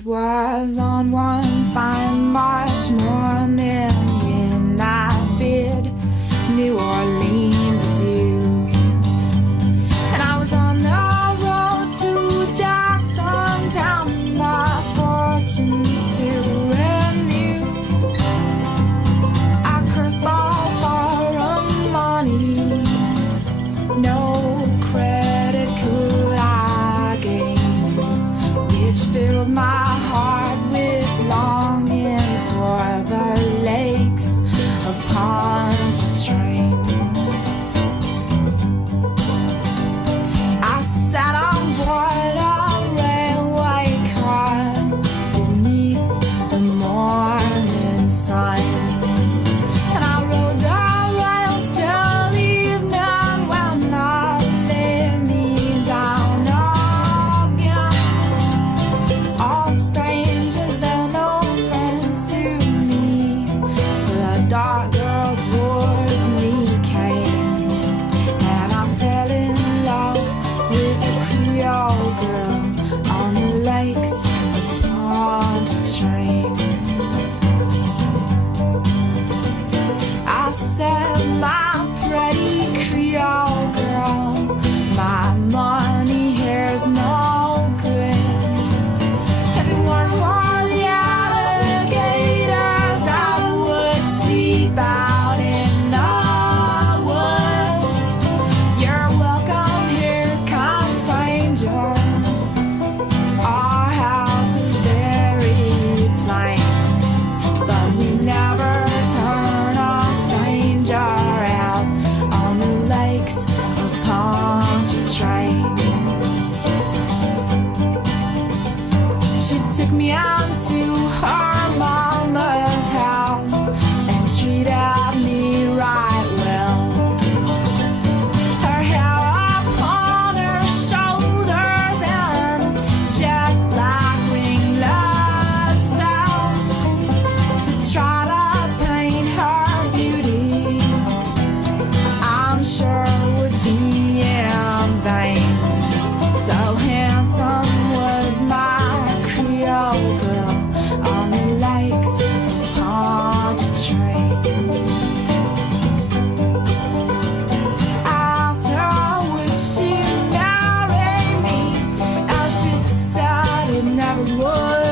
It was on one fine March morning when I bid New Orleans adieu, and I was on the road to Jacksontown, my fortunes to renew. I cursed all foreign money, no credit could I gain, which filled my heart with longing for the lakes of Pontchartrain. I sat on board a railway car beneath the morning sun, and I rode the rails till evening when I lay me down again. All strangers, they're no friends to me, till the dark girl towards me came, and I fell in love with a Creole girl on the lakes of Pontchartrain. I said, my pretty Creole girl, my money here's no good. If it weren't for the alligators, I would sleep out in the woods. You're welcome here, kind stranger. Our house is very plain, but we never turn a stranger out on the lakes of Pontchartrain. She took me out to her mama's house and treated me right well. Her hair upon her shoulders and jet black ringlets fell to try to paint her beauty, I'm sure would be in vain. So handsome was my Creole girl on the lakes of Pontchartrain. I asked her would she marry me, and she said it never would